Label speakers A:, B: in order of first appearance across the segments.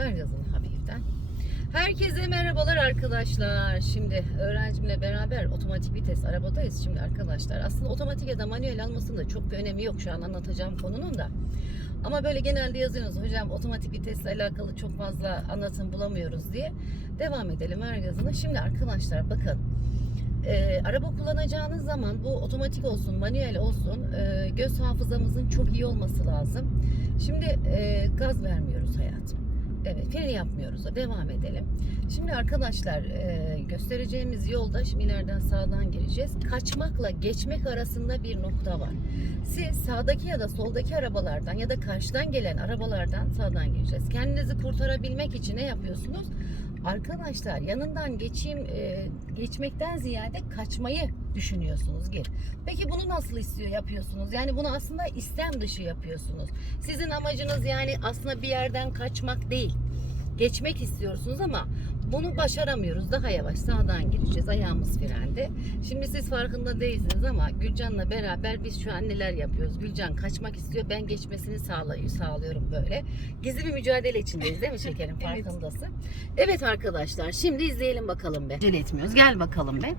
A: Ver gazını hafiften. Herkese merhabalar arkadaşlar. Şimdi öğrencimle beraber otomatik vites arabadayız. Şimdi arkadaşlar aslında otomatik ya da manuel almasının da çok bir önemi yok şu an anlatacağım konunun da. Ama böyle genelde yazıyorsunuz hocam otomatik vitesle alakalı çok fazla anlatım bulamıyoruz diye. Devam edelim ver gazını. Şimdi arkadaşlar bakın e, araba kullanacağınız zaman bu otomatik olsun, manuel olsun e, göz hafızamızın çok iyi olması lazım. Şimdi e, gaz vermiyoruz hayatım. Evet, freni yapmıyoruz devam edelim. Şimdi arkadaşlar e, göstereceğimiz yolda şimdi ileriden sağdan gireceğiz. Kaçmakla geçmek arasında bir nokta var. Siz sağdaki ya da soldaki arabalardan ya da karşıdan gelen arabalardan sağdan gireceğiz. Kendinizi kurtarabilmek için ne yapıyorsunuz? Arkadaşlar yanından geçeyim e, geçmekten ziyade kaçmayı düşünüyorsunuz gir. Peki bunu nasıl istiyor yapıyorsunuz? Yani bunu aslında istem dışı yapıyorsunuz. Sizin amacınız yani aslında bir yerden kaçmak değil. Geçmek istiyorsunuz ama bunu başaramıyoruz. Daha yavaş sağdan gireceğiz. Ayağımız frende. Şimdi siz farkında değilsiniz ama Gülcan'la beraber biz şu an neler yapıyoruz? Gülcan kaçmak istiyor. Ben geçmesini sağlay- sağlıyorum böyle. Gizli bir mücadele içindeyiz değil mi şekerim?
B: Evet.
A: Farkındasın. Evet arkadaşlar şimdi izleyelim bakalım be. Acele etmiyoruz. Gel bakalım be.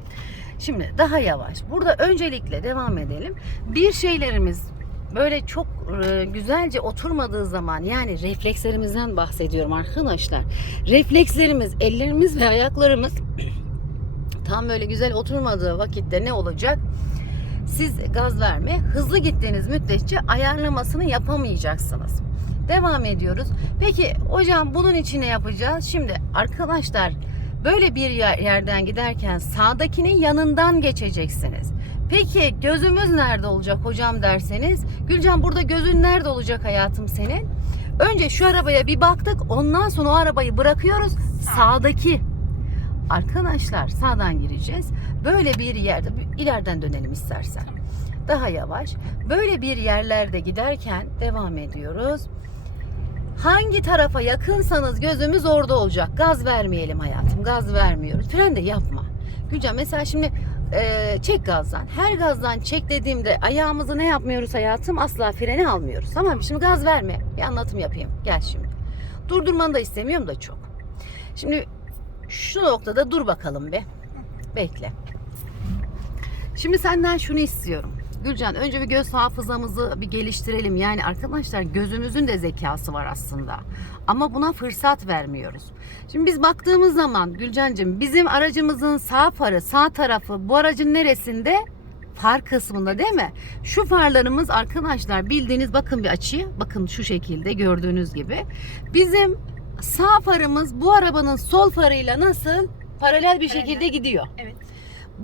A: Şimdi daha yavaş. Burada öncelikle devam edelim. Bir şeylerimiz böyle çok e, güzelce oturmadığı zaman yani reflekslerimizden bahsediyorum arkadaşlar. Reflekslerimiz, ellerimiz ve ayaklarımız tam böyle güzel oturmadığı vakitte ne olacak? Siz gaz verme, hızlı gittiğiniz müddetçe ayarlamasını yapamayacaksınız. Devam ediyoruz. Peki hocam bunun için ne yapacağız? Şimdi arkadaşlar böyle bir yer- yerden giderken sağdakinin yanından geçeceksiniz. Peki gözümüz nerede olacak hocam derseniz Gülcan burada gözün nerede olacak hayatım senin? Önce şu arabaya bir baktık ondan sonra o arabayı bırakıyoruz sağdaki Arkadaşlar sağdan gireceğiz. Böyle bir yerde ileriden dönelim istersen. Daha yavaş. Böyle bir yerlerde giderken devam ediyoruz. Hangi tarafa yakınsanız gözümüz orada olacak. Gaz vermeyelim hayatım. Gaz vermiyoruz. Fren de yapma. Gülcan mesela şimdi e, çek gazdan. Her gazdan çek dediğimde ayağımızı ne yapmıyoruz hayatım? Asla freni almıyoruz. Tamam mı? Şimdi gaz verme. Bir anlatım yapayım. Gel şimdi. Durdurmanı da istemiyorum da çok. Şimdi şu noktada dur bakalım be. Bekle. Şimdi senden şunu istiyorum. Gülcan önce bir göz hafızamızı bir geliştirelim. Yani arkadaşlar gözümüzün de zekası var aslında. Ama buna fırsat vermiyoruz. Şimdi biz baktığımız zaman Gülcancığım bizim aracımızın sağ farı sağ tarafı bu aracın neresinde? Far kısmında değil mi? Şu farlarımız arkadaşlar bildiğiniz bakın bir açıyı. Bakın şu şekilde gördüğünüz gibi. Bizim sağ farımız bu arabanın sol farıyla nasıl? Paralel bir
B: Paralel.
A: şekilde gidiyor.
B: Evet.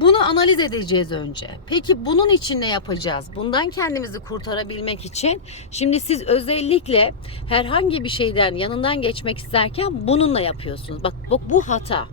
A: Bunu analiz edeceğiz önce. Peki bunun için ne yapacağız? Bundan kendimizi kurtarabilmek için şimdi siz özellikle herhangi bir şeyden yanından geçmek isterken bununla yapıyorsunuz. Bak bu, bu hata.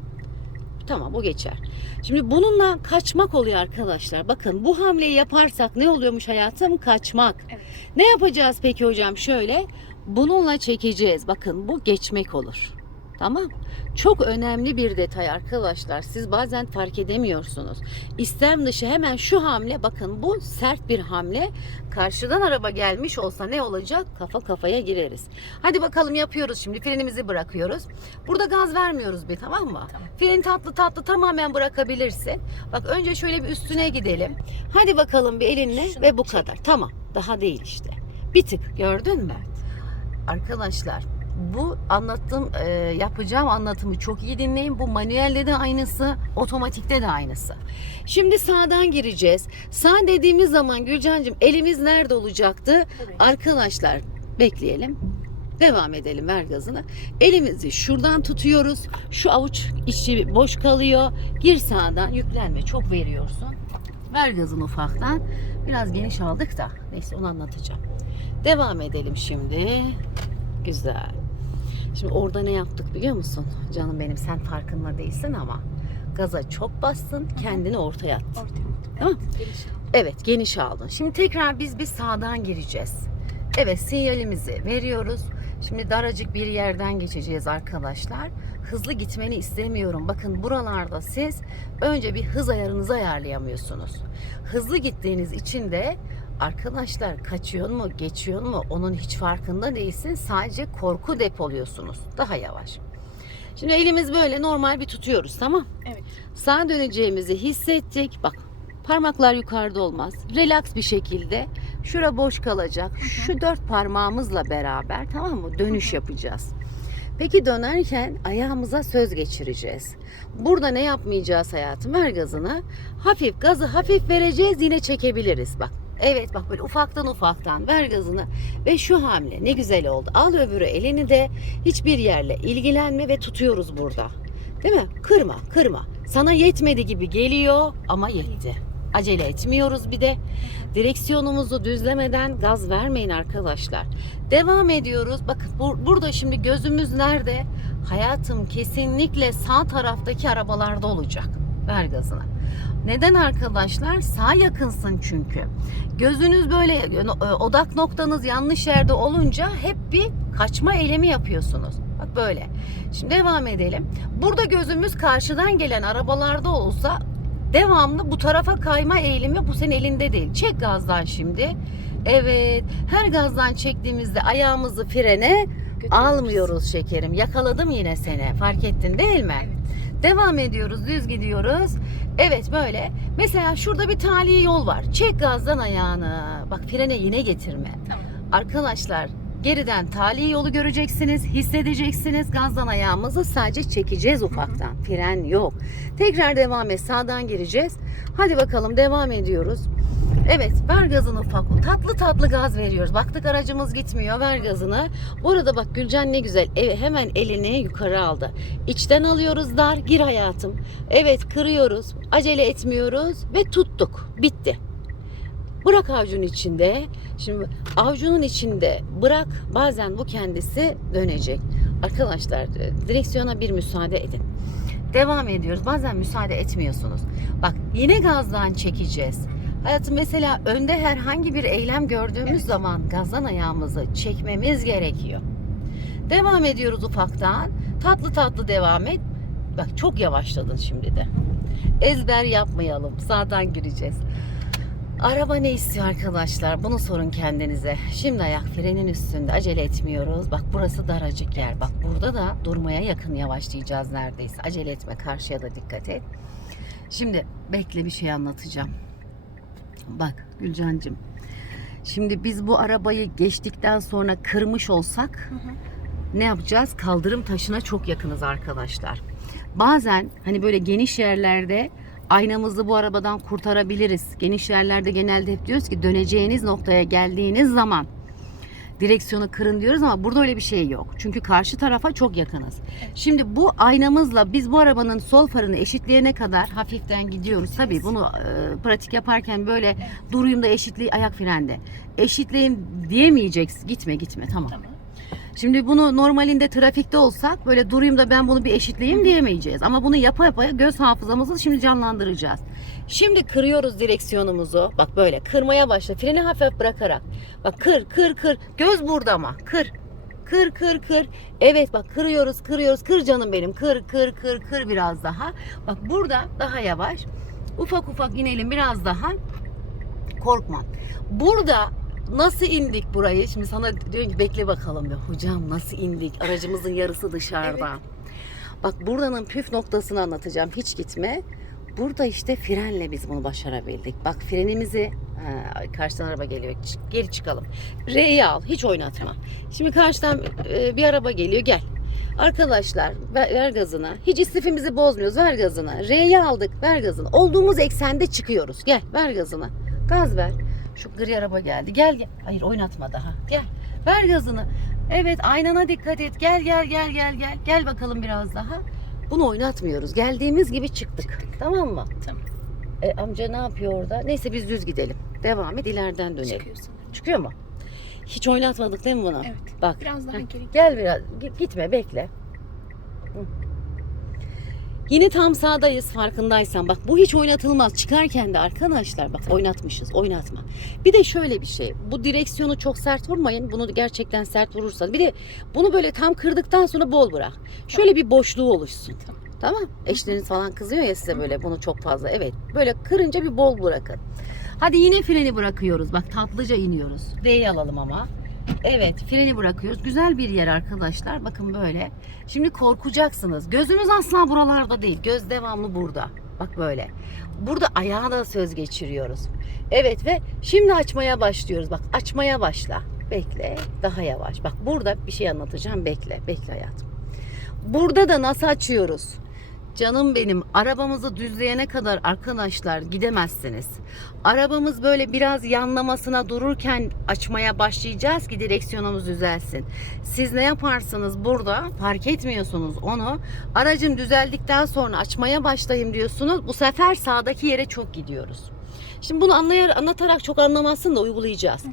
A: Tamam o geçer. Şimdi bununla kaçmak oluyor arkadaşlar. Bakın bu hamleyi yaparsak ne oluyormuş hayatım? Kaçmak.
B: Evet.
A: Ne yapacağız peki hocam? Şöyle bununla çekeceğiz. Bakın bu geçmek olur. Tamam. Çok önemli bir detay arkadaşlar. Siz bazen fark edemiyorsunuz. İstem dışı hemen şu hamle bakın bu sert bir hamle. Karşıdan araba gelmiş olsa ne olacak? Kafa kafaya gireriz. Hadi bakalım yapıyoruz şimdi. Frenimizi bırakıyoruz. Burada gaz vermiyoruz bir tamam mı?
B: Tamam.
A: Freni tatlı tatlı tamamen bırakabilirsin. Bak önce şöyle bir üstüne gidelim. Hadi bakalım bir elinle
B: Şunu
A: ve bu
B: çek.
A: kadar. Tamam. Daha değil işte. Bir tık gördün mü? Arkadaşlar bu anlattığım e, yapacağım anlatımı çok iyi dinleyin. Bu manuelde de aynısı, otomatikte de aynısı. Şimdi sağdan gireceğiz. Sağ dediğimiz zaman Gülcancığım elimiz nerede olacaktı?
B: Evet.
A: Arkadaşlar bekleyelim. Devam edelim ver gazını. Elimizi şuradan tutuyoruz. Şu avuç içi boş kalıyor. Gir sağdan yüklenme çok veriyorsun. Ver gazını ufaktan. Biraz geniş aldık da neyse onu anlatacağım. Devam edelim şimdi. Güzel. Şimdi orada ne yaptık biliyor musun? Canım benim sen farkında değilsin ama gaza çok bastın kendini ortaya attın.
B: Ortaya attım.
A: Tamam.
B: Evet, geniş aldım.
A: Evet geniş aldın. Şimdi tekrar biz bir sağdan gireceğiz. Evet sinyalimizi veriyoruz. Şimdi daracık bir yerden geçeceğiz arkadaşlar. Hızlı gitmeni istemiyorum. Bakın buralarda siz önce bir hız ayarınızı ayarlayamıyorsunuz. Hızlı gittiğiniz için de Arkadaşlar kaçıyor mu, geçiyor mu onun hiç farkında değilsin. Sadece korku depoluyorsunuz. Daha yavaş. Şimdi elimiz böyle normal bir tutuyoruz tamam?
B: Evet.
A: Sağa döneceğimizi hissettik. Bak parmaklar yukarıda olmaz. Relax bir şekilde. Şura boş kalacak. Şu dört parmağımızla beraber tamam mı? Dönüş yapacağız. Peki dönerken ayağımıza söz geçireceğiz. Burada ne yapmayacağız hayatım? Ver gazını. Hafif gazı hafif vereceğiz yine çekebiliriz. Bak Evet bak böyle ufaktan ufaktan ver gazını ve şu hamle ne güzel oldu. Al öbürü elini de hiçbir yerle ilgilenme ve tutuyoruz burada. Değil mi? Kırma, kırma. Sana yetmedi gibi geliyor ama yetti. Acele etmiyoruz bir de. Direksiyonumuzu düzlemeden gaz vermeyin arkadaşlar. Devam ediyoruz. Bakın bur- burada şimdi gözümüz nerede? Hayatım kesinlikle sağ taraftaki arabalarda olacak. Ver gazını. Neden arkadaşlar? Sağ yakınsın çünkü. Gözünüz böyle e, odak noktanız yanlış yerde olunca hep bir kaçma eylemi yapıyorsunuz. Bak böyle. Şimdi devam edelim. Burada gözümüz karşıdan gelen arabalarda olsa devamlı bu tarafa kayma eğilimi bu senin elinde değil. Çek gazdan şimdi. Evet. Her gazdan çektiğimizde ayağımızı frene almıyoruz şekerim. Yakaladım yine seni. Fark ettin değil mi?
B: Evet.
A: Devam ediyoruz, düz gidiyoruz. Evet böyle. Mesela şurada bir tali yol var. Çek gazdan ayağını. Bak frene yine getirme.
B: Tamam.
A: Arkadaşlar geriden tali yolu göreceksiniz, hissedeceksiniz. Gazdan ayağımızı sadece çekeceğiz ufaktan. Fren yok. Tekrar devam et. Sağdan gireceğiz. Hadi bakalım devam ediyoruz. Evet ver gazını ufak. Tatlı tatlı gaz veriyoruz. Baktık aracımız gitmiyor. Ver gazını. Bu arada bak Gülcan ne güzel. Evet, hemen elini yukarı aldı. İçten alıyoruz dar. Gir hayatım. Evet kırıyoruz. Acele etmiyoruz. Ve tuttuk. Bitti. Bırak avucun içinde. Şimdi avucunun içinde bırak. Bazen bu kendisi dönecek. Arkadaşlar e, direksiyona bir müsaade edin. Devam ediyoruz. Bazen müsaade etmiyorsunuz. Bak yine gazdan çekeceğiz. Hayatım mesela önde herhangi bir eylem gördüğümüz
B: Evet.
A: zaman gazdan ayağımızı çekmemiz gerekiyor. Devam ediyoruz ufaktan. Tatlı tatlı devam et. Bak çok yavaşladın şimdi de. Ezber yapmayalım. Sağdan gireceğiz. Araba ne istiyor arkadaşlar? Bunu sorun kendinize. Şimdi ayak frenin üstünde. Acele etmiyoruz. Bak burası daracık yer. Bak burada da durmaya yakın yavaşlayacağız neredeyse. Acele etme. Karşıya da dikkat et. Şimdi bekle bir şey anlatacağım. Bak Gülcancığım. Şimdi biz bu arabayı geçtikten sonra kırmış olsak
B: Hı hı.
A: ne yapacağız? Kaldırım taşına çok yakınız arkadaşlar. Bazen hani böyle geniş yerlerde aynamızı bu arabadan kurtarabiliriz. Geniş yerlerde genelde hep diyoruz ki döneceğiniz noktaya geldiğiniz zaman direksiyonu kırın diyoruz ama burada öyle bir şey yok. Çünkü karşı tarafa çok yakınız. Şimdi bu aynamızla biz bu arabanın sol farını eşitleyene kadar hafiften gidiyoruz. Tabii bunu e, pratik yaparken böyle duruyum da eşitliği ayak frende. Eşitleyin diyemeyeceksin. Gitme gitme tamam.
B: Tamam.
A: Şimdi bunu normalinde trafikte olsak böyle durayım da ben bunu bir eşitleyeyim diyemeyeceğiz. Ama bunu yapa yapa göz hafızamızı şimdi canlandıracağız. Şimdi kırıyoruz direksiyonumuzu. Bak böyle kırmaya başla. Freni hafif bırakarak. Bak kır kır kır. Göz burada ama. Kır. Kır kır kır. Evet bak kırıyoruz kırıyoruz. Kır canım benim. Kır kır kır kır biraz daha. Bak burada daha yavaş. Ufak ufak inelim biraz daha. Korkma. Burada nasıl indik burayı? Şimdi sana diyor ki bekle bakalım ya. Hocam nasıl indik? Aracımızın yarısı dışarıda. Bak buranın püf noktasını anlatacağım. Hiç gitme. Burada işte frenle biz bunu başarabildik. Bak frenimizi ha, karşıdan araba geliyor. Geri çıkalım. R'yi al. Hiç oynatma. Şimdi karşıdan e, bir araba geliyor. Gel. Arkadaşlar ver, ver gazını. Hiç istifimizi bozmuyoruz. Ver gazını. R'yi aldık. Ver gazını. Olduğumuz eksende çıkıyoruz. Gel ver gazını. Gaz ver. Şu gri araba geldi. Gel gel. Hayır oynatma daha. Gel. Ver gazını. Evet aynana dikkat et. Gel gel gel gel gel. Gel bakalım biraz daha. Bunu oynatmıyoruz. Geldiğimiz gibi çıktık. Tamam mı?
B: Tamam.
A: E, amca ne yapıyor orada? Neyse biz düz gidelim. Devam et ileriden dönelim.
B: Çıkıyor sanırım.
A: Çıkıyor mu? Hiç oynatmadık değil mi bunu?
B: Evet.
A: Bak.
B: Biraz daha geri.
A: Gel biraz. Git- Gitme bekle. Yine tam sağdayız farkındaysan. Bak bu hiç oynatılmaz. Çıkarken de arkadaşlar bak oynatmışız. Oynatma. Bir de şöyle bir şey. Bu direksiyonu çok sert vurmayın. Bunu gerçekten sert vurursan. Bir de bunu böyle tam kırdıktan sonra bol bırak. Şöyle bir boşluğu oluşsun.
B: Tamam.
A: Tamam. Eşleriniz falan kızıyor ya size böyle bunu çok fazla. Evet. Böyle kırınca bir bol bırakın. Hadi yine freni bırakıyoruz. Bak tatlıca iniyoruz. D'yi alalım ama. Evet freni bırakıyoruz. Güzel bir yer arkadaşlar. Bakın böyle. Şimdi korkacaksınız. Gözümüz asla buralarda değil. Göz devamlı burada. Bak böyle. Burada ayağa da söz geçiriyoruz. Evet ve şimdi açmaya başlıyoruz. Bak açmaya başla. Bekle. Daha yavaş. Bak burada bir şey anlatacağım. Bekle. Bekle hayatım. Burada da nasıl açıyoruz? Canım benim arabamızı düzleyene kadar arkadaşlar gidemezsiniz. Arabamız böyle biraz yanlamasına dururken açmaya başlayacağız ki direksiyonumuz düzelsin. Siz ne yaparsınız burada fark etmiyorsunuz onu. Aracım düzeldikten sonra açmaya başlayayım diyorsunuz. Bu sefer sağdaki yere çok gidiyoruz. Şimdi bunu anlayar, anlatarak çok anlamazsın da uygulayacağız.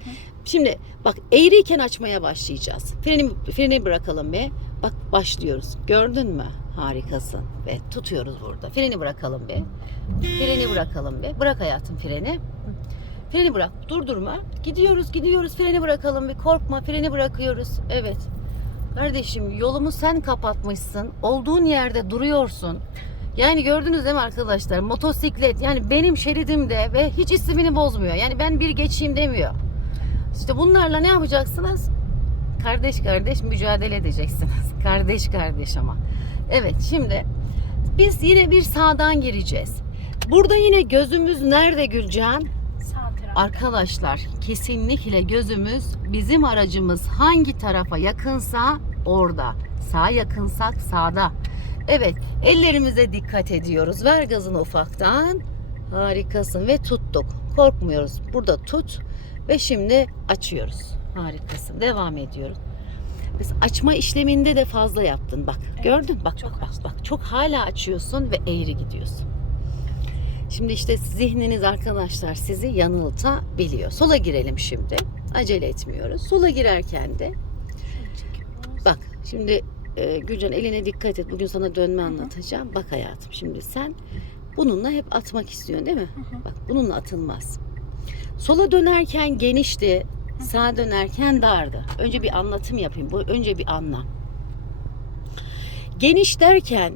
A: Şimdi bak eğriyken açmaya başlayacağız. Freni, freni bırakalım be. Bak başlıyoruz. Gördün mü? Harikasın. Ve tutuyoruz burada. Freni bırakalım be. Freni bırakalım be. Bırak hayatım freni. Freni bırak. Durdurma. Gidiyoruz gidiyoruz. Freni bırakalım bir. Korkma. Freni bırakıyoruz. Evet. Kardeşim yolumu sen kapatmışsın. Olduğun yerde duruyorsun. Yani gördünüz değil mi arkadaşlar? Motosiklet yani benim şeridimde ve hiç ismini bozmuyor. Yani ben bir geçeyim demiyor. İşte bunlarla ne yapacaksınız? Kardeş kardeş mücadele edeceksiniz. Kardeş kardeş ama. Evet şimdi biz yine bir sağdan gireceğiz. Burada yine gözümüz nerede Gülcan? Arkadaşlar kesinlikle gözümüz bizim aracımız hangi tarafa yakınsa orada. Sağa yakınsak sağda. Evet ellerimize dikkat ediyoruz. Ver gazını ufaktan. Harikasın ve tuttuk. Korkmuyoruz. Burada tut ve şimdi açıyoruz. Harikasın. Devam ediyoruz. Biz açma işleminde de fazla yaptın bak.
B: Evet,
A: Gördün? Bak
B: çok
A: bak bak. Çok hala açıyorsun ve eğri gidiyorsun. Şimdi işte zihniniz arkadaşlar sizi yanıltabiliyor. Sola girelim şimdi. Acele etmiyoruz. Sola girerken de bak şimdi e, Gülcan eline dikkat et. Bugün sana dönme anlatacağım. Bak hayatım şimdi sen bununla hep atmak istiyorsun değil mi? Bak bununla atılmaz. Sola dönerken genişti. Sağa dönerken dardı. Önce bir anlatım yapayım. Bu önce bir anla. Geniş derken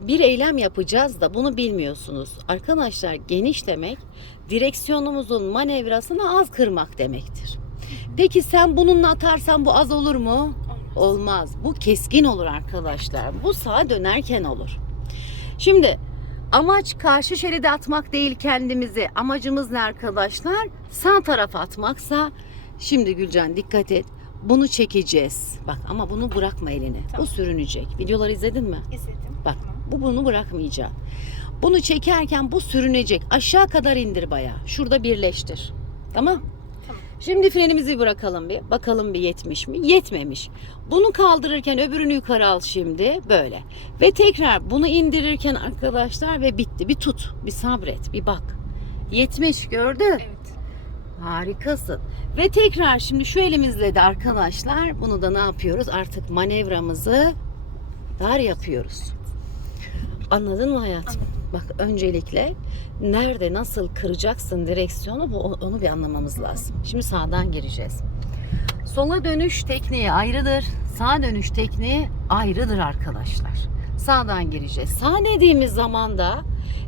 A: bir eylem yapacağız da bunu bilmiyorsunuz. Arkadaşlar geniş demek direksiyonumuzun manevrasını az kırmak demektir. Peki sen bununla atarsan bu az olur mu?
B: Olmaz.
A: Bu keskin olur arkadaşlar. Bu sağa dönerken olur. Şimdi amaç karşı şeride atmak değil kendimizi. Amacımız ne arkadaşlar? Sağ tarafa atmaksa şimdi Gülcan dikkat et. Bunu çekeceğiz. Bak ama bunu bırakma elini.
B: Tamam.
A: Bu sürünecek. Videoları izledin mi?
B: İzledim.
A: Bak bu bunu bırakmayacak. Bunu çekerken bu sürünecek. Aşağı kadar indir bayağı. Şurada birleştir. Tamam? Şimdi frenimizi bırakalım bir. Bakalım bir yetmiş mi? Yetmemiş. Bunu kaldırırken öbürünü yukarı al şimdi. Böyle. Ve tekrar bunu indirirken arkadaşlar ve bitti. Bir tut. Bir sabret. Bir bak. Yetmiş gördü.
B: Evet.
A: Harikasın. Ve tekrar şimdi şu elimizle de arkadaşlar bunu da ne yapıyoruz? Artık manevramızı dar yapıyoruz. Anladın mı hayatım? Bak öncelikle nerede nasıl kıracaksın direksiyonu bu onu bir anlamamız lazım. Şimdi sağdan gireceğiz. Sola dönüş tekniği ayrıdır. Sağ dönüş tekniği ayrıdır arkadaşlar. Sağdan gireceğiz. Sağ dediğimiz zaman da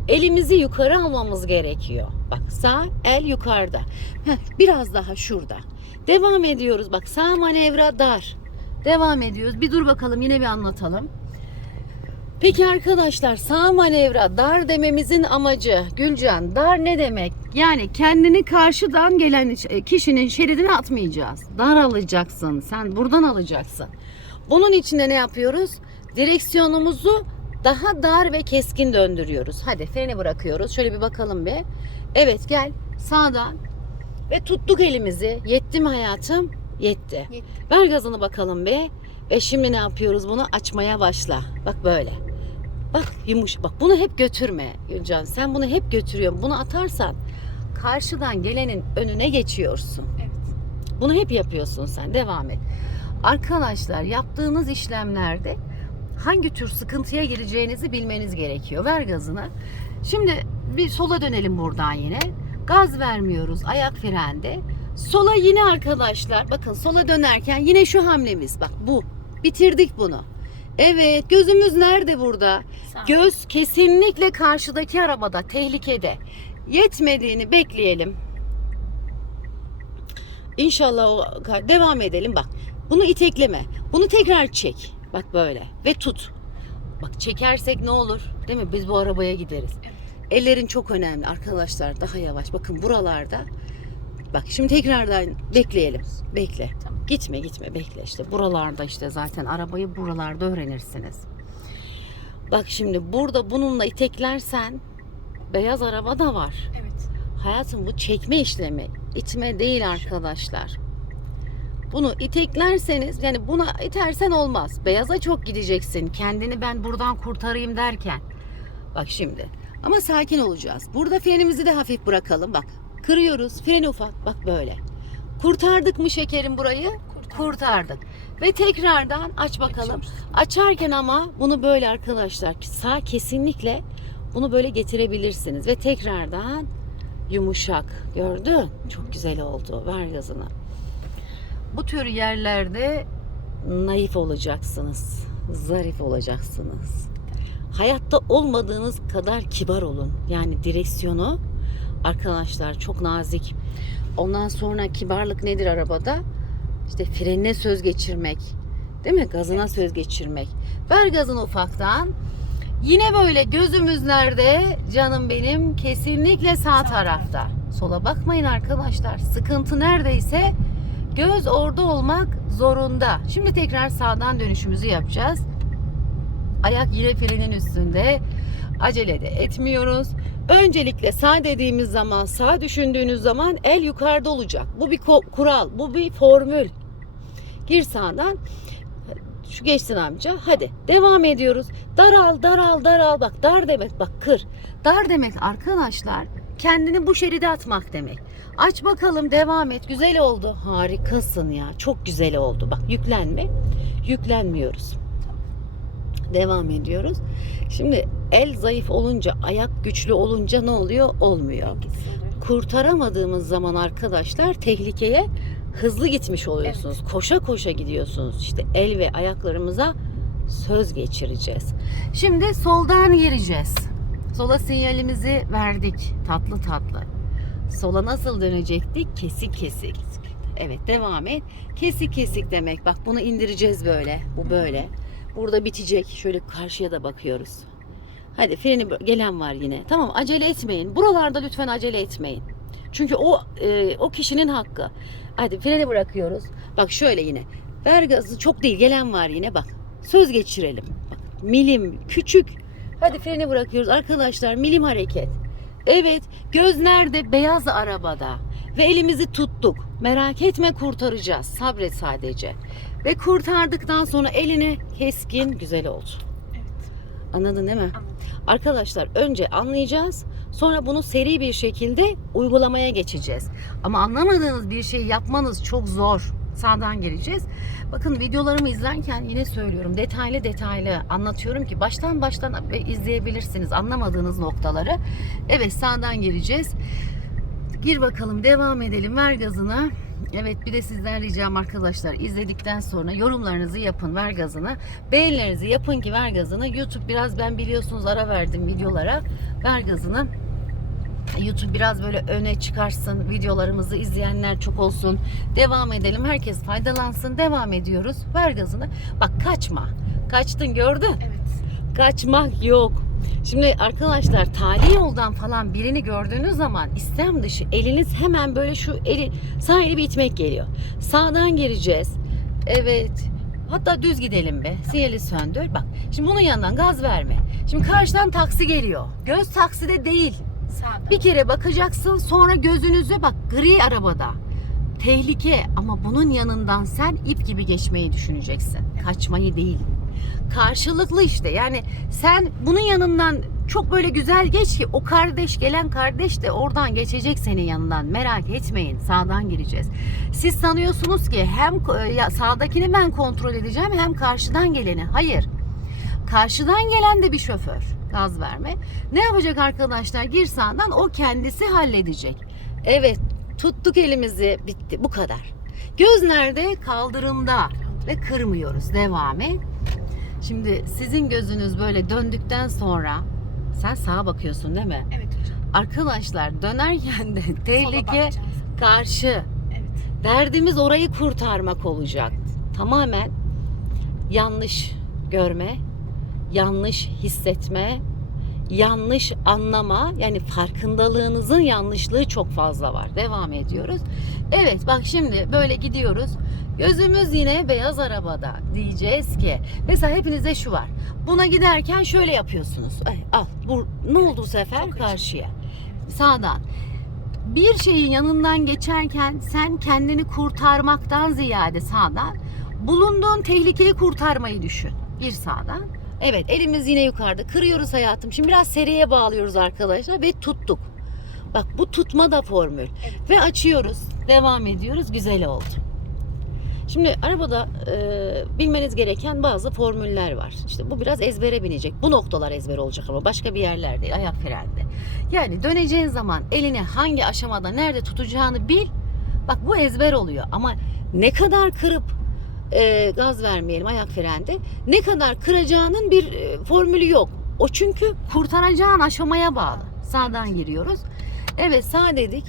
A: elimizi yukarı almamız gerekiyor. Bak sağ el yukarıda. Biraz daha şurada. Devam ediyoruz. Bak sağ manevra dar. Devam ediyoruz. Bir dur bakalım yine bir anlatalım. Peki arkadaşlar sağ manevra dar dememizin amacı Gülcan dar ne demek? Yani kendini karşıdan gelen kişinin şeridine atmayacağız. Dar alacaksın. Sen buradan alacaksın. Bunun için de ne yapıyoruz? Direksiyonumuzu daha dar ve keskin döndürüyoruz. Hadi freni bırakıyoruz. Şöyle bir bakalım bir. Evet gel sağdan ve tuttuk elimizi. Yetti mi hayatım? Yetti.
B: Yetti.
A: Ver gazını bakalım bir. Ve şimdi ne yapıyoruz bunu? Açmaya başla. Bak böyle. Bak yumuş. Bak bunu hep götürme Gülcan. Sen bunu hep götürüyorsun. Bunu atarsan karşıdan gelenin önüne geçiyorsun.
B: Evet.
A: Bunu hep yapıyorsun sen. Devam et. Arkadaşlar yaptığınız işlemlerde hangi tür sıkıntıya gireceğinizi bilmeniz gerekiyor. Ver gazını. Şimdi bir sola dönelim buradan yine. Gaz vermiyoruz. Ayak frende. Sola yine arkadaşlar bakın sola dönerken yine şu hamlemiz. Bak bu. Bitirdik bunu. Evet gözümüz nerede burada?
B: Sağ.
A: Göz kesinlikle karşıdaki arabada tehlikede. Yetmediğini bekleyelim. İnşallah o devam edelim bak. Bunu itekleme. Bunu tekrar çek. Bak böyle ve tut. Bak çekersek ne olur? Değil mi? Biz bu arabaya gideriz.
B: Evet.
A: Ellerin çok önemli arkadaşlar. Daha yavaş. Bakın buralarda. Bak şimdi tekrardan bekleyelim. Bekle.
B: Tamam.
A: Gitme gitme bekle işte. Buralarda işte zaten arabayı buralarda öğrenirsiniz. Bak şimdi burada bununla iteklersen beyaz araba da var.
B: Evet.
A: Hayatım bu çekme işlemi. itme değil arkadaşlar. Bunu iteklerseniz yani buna itersen olmaz. Beyaza çok gideceksin. Kendini ben buradan kurtarayım derken. Bak şimdi. Ama sakin olacağız. Burada frenimizi de hafif bırakalım. Bak kırıyoruz. Freni ufak. Bak böyle. Kurtardık mı şekerim burayı?
B: Kurtardık.
A: Kurtardık. Ve tekrardan aç bakalım. Açarken ama bunu böyle arkadaşlar sağ kesinlikle bunu böyle getirebilirsiniz ve tekrardan yumuşak gördün çok güzel oldu ver gazını bu tür yerlerde naif olacaksınız zarif olacaksınız hayatta olmadığınız kadar kibar olun yani direksiyonu arkadaşlar çok nazik ondan sonra kibarlık nedir arabada işte frenine söz geçirmek değil mi gazına söz geçirmek ver gazını ufaktan Yine böyle gözümüz nerede? Canım benim kesinlikle sağ,
B: Sağ
A: tarafta. Sola bakmayın arkadaşlar. Sıkıntı neredeyse göz orada olmak zorunda. Şimdi tekrar sağdan dönüşümüzü yapacağız. Ayak yine frenin üstünde. Acele de etmiyoruz. Öncelikle sağ dediğimiz zaman, sağ düşündüğünüz zaman el yukarıda olacak. Bu bir kural, bu bir formül. Gir sağdan. Şu geçsin amca. Hadi devam ediyoruz. Daral, daral, daral. Bak dar demek bak kır. Dar demek arkadaşlar kendini bu şeride atmak demek. Aç bakalım devam et. Güzel oldu. Harikasın ya. Çok güzel oldu. Bak yüklenme. Yüklenmiyoruz. Devam ediyoruz. Şimdi el zayıf olunca, ayak güçlü olunca ne oluyor? Olmuyor kurtaramadığımız zaman arkadaşlar tehlikeye hızlı gitmiş oluyorsunuz. Koşa koşa gidiyorsunuz. İşte el ve ayaklarımıza söz geçireceğiz. Şimdi soldan gireceğiz. Sola sinyalimizi verdik. Tatlı tatlı. Sola nasıl dönecektik? Kesik kesik. Evet devam et. Kesik kesik demek. Bak bunu indireceğiz böyle. Bu böyle. Burada bitecek. Şöyle karşıya da bakıyoruz. Hadi freni gelen var yine. Tamam acele etmeyin. Buralarda lütfen acele etmeyin. Çünkü o e, o kişinin hakkı. Hadi freni bırakıyoruz. Bak şöyle yine. Ver gazı çok değil gelen var yine bak. Söz geçirelim. Bak milim küçük. Hadi freni bırakıyoruz arkadaşlar milim hareket. Evet göz nerede? Beyaz arabada. Ve elimizi tuttuk. Merak etme kurtaracağız. Sabret sadece. Ve kurtardıktan sonra elini keskin güzel oldu.
B: Evet.
A: Anladın değil mi?
B: Anladım.
A: Arkadaşlar önce anlayacağız. Sonra bunu seri bir şekilde uygulamaya geçeceğiz. Ama anlamadığınız bir şey yapmanız çok zor. Sağdan geleceğiz. Bakın videolarımı izlerken yine söylüyorum. Detaylı detaylı anlatıyorum ki baştan baştan izleyebilirsiniz anlamadığınız noktaları. Evet sağdan gireceğiz. Gir bakalım devam edelim ver gazına. Evet bir de sizden ricam arkadaşlar izledikten sonra yorumlarınızı yapın ver gazını. Beğenilerinizi yapın ki ver gazını. YouTube biraz ben biliyorsunuz ara verdim videolara. Ver gazını. YouTube biraz böyle öne çıkarsın. Videolarımızı izleyenler çok olsun. Devam edelim. Herkes faydalansın. Devam ediyoruz. Ver gazını. Bak kaçma. Kaçtın gördün.
B: Evet.
A: Kaçmak yok. Şimdi arkadaşlar tali yoldan falan birini gördüğünüz zaman istem dışı eliniz hemen böyle şu eli sağ eli bir itmek geliyor. Sağdan gireceğiz. Evet. Hatta düz gidelim be. Sinyali söndür. Bak şimdi bunun yanından gaz verme. Şimdi karşıdan taksi geliyor. Göz takside değil.
B: Sağda.
A: Bir kere bakacaksın sonra gözünüzü bak gri arabada. Tehlike ama bunun yanından sen ip gibi geçmeyi düşüneceksin. Kaçmayı değil. Karşılıklı işte yani sen bunun yanından çok böyle güzel geç ki o kardeş gelen kardeş de oradan geçecek senin yanından merak etmeyin sağdan gireceğiz. Siz sanıyorsunuz ki hem e, sağdakini ben kontrol edeceğim hem karşıdan geleni. Hayır. Karşıdan gelen de bir şoför. Gaz verme. Ne yapacak arkadaşlar? Gir sağdan o kendisi halledecek. Evet tuttuk elimizi bitti bu kadar. Göz nerede? Kaldırımda ve kırmıyoruz. Devam et. Şimdi sizin gözünüz böyle döndükten sonra sen sağa bakıyorsun değil mi?
B: Evet hocam.
A: Arkadaşlar dönerken de tehlike karşı.
B: Evet.
A: Derdimiz orayı kurtarmak olacak. Tamamen yanlış görme, yanlış hissetme, yanlış anlama yani farkındalığınızın yanlışlığı çok fazla var. Devam ediyoruz. Evet bak şimdi böyle gidiyoruz. Gözümüz yine beyaz arabada diyeceğiz ki mesela hepinizde şu var. Buna giderken şöyle yapıyorsunuz. Ay, al bu ne oldu bu sefer
B: Çok
A: karşıya. Sağdan. Bir şeyin yanından geçerken sen kendini kurtarmaktan ziyade sağdan bulunduğun tehlikeyi kurtarmayı düşün. Bir sağdan. Evet elimiz yine yukarıda. Kırıyoruz hayatım. Şimdi biraz seriye bağlıyoruz arkadaşlar ve tuttuk. Bak bu tutma da formül.
B: Evet.
A: Ve açıyoruz. Devam ediyoruz. Güzel oldu. Şimdi arabada e, bilmeniz gereken bazı formüller var. İşte bu biraz ezbere binecek. Bu noktalar ezber olacak ama başka bir yerler değil. Ayak frende. Yani döneceğin zaman elini hangi aşamada nerede tutacağını bil. Bak bu ezber oluyor ama ne kadar kırıp e, gaz vermeyelim ayak frende. Ne kadar kıracağının bir e, formülü yok. O çünkü kurtaracağın aşamaya bağlı. Sağdan giriyoruz. Evet sağ dedik.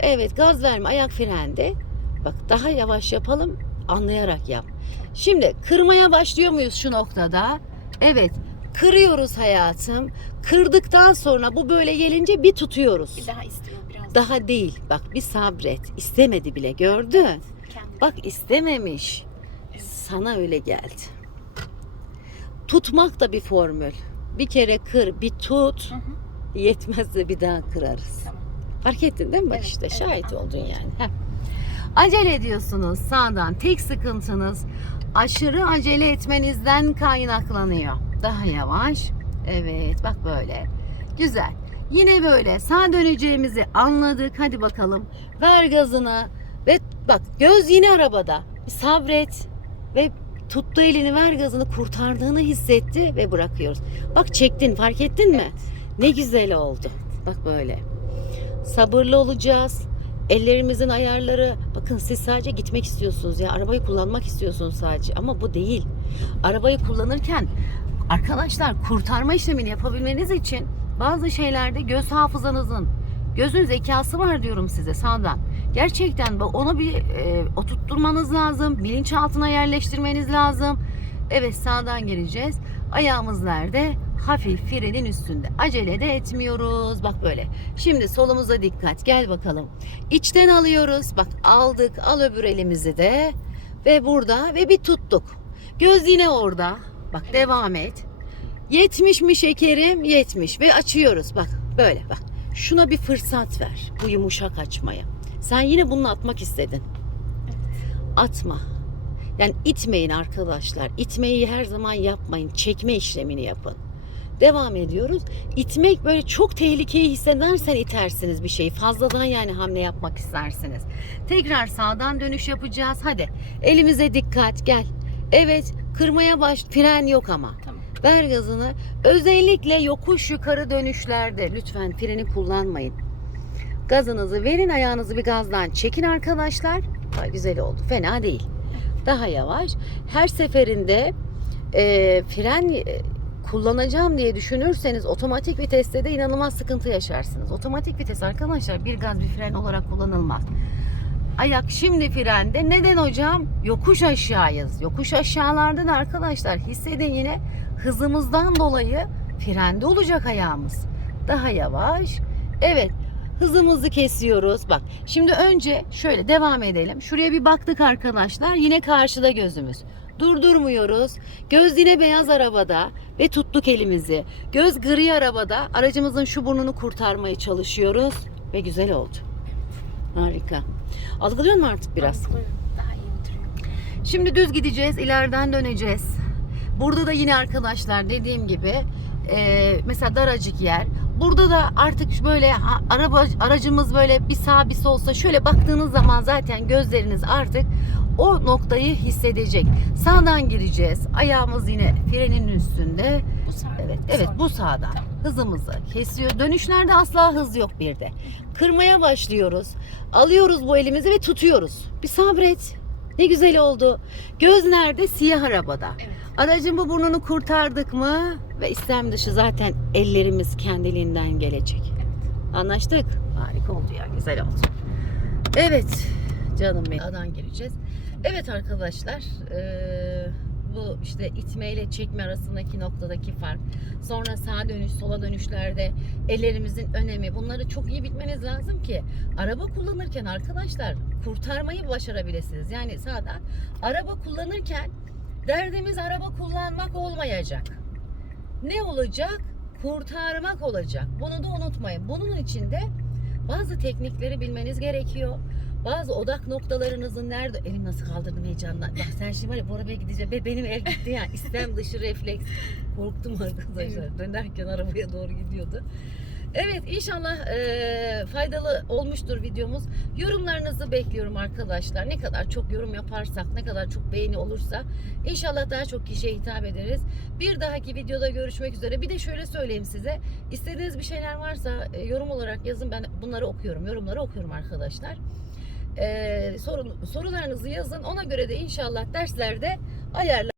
A: Evet gaz verme ayak frende. Bak daha yavaş yapalım anlayarak yap. Şimdi kırmaya başlıyor muyuz şu noktada? Evet kırıyoruz hayatım. Kırdıktan sonra bu böyle gelince bir tutuyoruz.
B: Bir daha istiyor biraz.
A: Daha değil. Bak bir sabret. İstemedi bile gördün. Bak istememiş. Sana öyle geldi. Tutmak da bir formül. Bir kere kır, bir tut.
B: Hı hı.
A: Yetmezse bir daha kırarız.
B: Tamam.
A: Fark ettin değil mi? Bak
B: Evet,
A: işte
B: evet,
A: şahit oldun yani. Heh. Acele ediyorsunuz sağdan. Tek sıkıntınız aşırı acele etmenizden kaynaklanıyor. Daha yavaş. Evet bak böyle. Güzel. Yine böyle sağ döneceğimizi anladık. Hadi bakalım. Ver gazını. Ve bak göz yine arabada. Bir sabret. Ve tuttu elini ver gazını kurtardığını hissetti ve bırakıyoruz. Bak çektin fark ettin mi? Ne güzel oldu. Bak böyle. Sabırlı olacağız. Ellerimizin ayarları bakın siz sadece gitmek istiyorsunuz ya arabayı kullanmak istiyorsunuz sadece ama bu değil. Arabayı kullanırken arkadaşlar kurtarma işlemini yapabilmeniz için bazı şeylerde göz hafızanızın gözün zekası var diyorum size sağdan. Gerçekten bak onu bir e, oturtturmanız lazım. Bilinçaltına yerleştirmeniz lazım. Evet sağdan gireceğiz. Ayağımız nerede? Hafif frenin üstünde. Acele de etmiyoruz. Bak böyle. Şimdi solumuza dikkat. Gel bakalım. İçten alıyoruz. Bak aldık. Al öbür elimizi de. Ve burada ve bir tuttuk. Göz yine orada. Bak devam et. 70 mi şekerim? 70 ve açıyoruz. Bak böyle bak. Şuna bir fırsat ver. Bu yumuşak açmaya. Sen yine bunu atmak istedin. Atma. Yani itmeyin arkadaşlar. İtmeyi her zaman yapmayın. Çekme işlemini yapın. Devam ediyoruz. İtmek böyle çok tehlikeyi hissedersen itersiniz bir şeyi. Fazladan yani hamle yapmak istersiniz. Tekrar sağdan dönüş yapacağız. Hadi elimize dikkat gel. Evet kırmaya baş fren yok ama.
B: Tamam.
A: Ver gazını. Özellikle yokuş yukarı dönüşlerde lütfen freni kullanmayın. Gazınızı verin ayağınızı bir gazdan çekin arkadaşlar. Ha, güzel oldu. Fena değil. Daha yavaş. Her seferinde e, fren e, kullanacağım diye düşünürseniz otomatik viteste de inanılmaz sıkıntı yaşarsınız. Otomatik vites arkadaşlar bir gaz bir fren olarak kullanılmaz. Ayak şimdi frende. Neden hocam? Yokuş aşağıyız. Yokuş aşağılarda da arkadaşlar hissedin yine hızımızdan dolayı frende olacak ayağımız. Daha yavaş. Evet. Hızımızı kesiyoruz. Bak şimdi önce şöyle devam edelim. Şuraya bir baktık arkadaşlar. Yine karşıda gözümüz. Durdurmuyoruz. Göz yine beyaz arabada ve tuttuk elimizi. Göz gri arabada. Aracımızın şu burnunu kurtarmaya çalışıyoruz ve güzel oldu. Harika. Algılıyor musun artık biraz?
B: Daha iyi oturuyor.
A: Şimdi düz gideceğiz, ileriden döneceğiz. Burada da yine arkadaşlar dediğim gibi e, mesela daracık yer. Burada da artık böyle araba aracımız böyle bir sağ bir solsa şöyle baktığınız zaman zaten gözleriniz artık o noktayı hissedecek. Sağdan gireceğiz. Ayağımız yine frenin üstünde.
B: Bu sağ.
A: Evet, evet
B: Sol.
A: bu sağdan.
B: Tamam.
A: Hızımızı kesiyor. Dönüşlerde asla hız yok bir de. Kırmaya başlıyoruz. Alıyoruz bu elimizi ve tutuyoruz. Bir sabret. Ne güzel oldu. Göz nerede? Siyah arabada.
B: Evet.
A: Aracın bu burnunu kurtardık mı? Ve istem dışı zaten ellerimiz kendiliğinden gelecek.
B: Evet.
A: Anlaştık. Harika oldu ya. Güzel oldu. Evet. Canım benim. A'dan gireceğiz. Evet arkadaşlar. eee, bu işte itme ile çekme arasındaki noktadaki fark. Sonra sağa dönüş, sola dönüşlerde ellerimizin önemi. Bunları çok iyi bilmeniz lazım ki araba kullanırken arkadaşlar kurtarmayı başarabilirsiniz. Yani sağda araba kullanırken derdimiz araba kullanmak olmayacak. Ne olacak? Kurtarmak olacak. Bunu da unutmayın. Bunun için de bazı teknikleri bilmeniz gerekiyor. Bazı odak noktalarınızın nerede? Elim nasıl kaldırdım heyecandan. Bak sen şimdi var ya bu arabaya gideceğim. Be- Benim el gitti ya. İstem dışı refleks. Korktum arkadaşlar. Dönerken arabaya doğru gidiyordu. Evet inşallah eee, faydalı olmuştur videomuz. Yorumlarınızı bekliyorum arkadaşlar. Ne kadar çok yorum yaparsak, ne kadar çok beğeni olursa inşallah daha çok kişiye hitap ederiz. Bir dahaki videoda görüşmek üzere. Bir de şöyle söyleyeyim size. İstediğiniz bir şeyler varsa e, yorum olarak yazın. Ben bunları okuyorum. Yorumları okuyorum arkadaşlar. Sorun, sorularınızı yazın. Ona göre de inşallah derslerde ayarlar.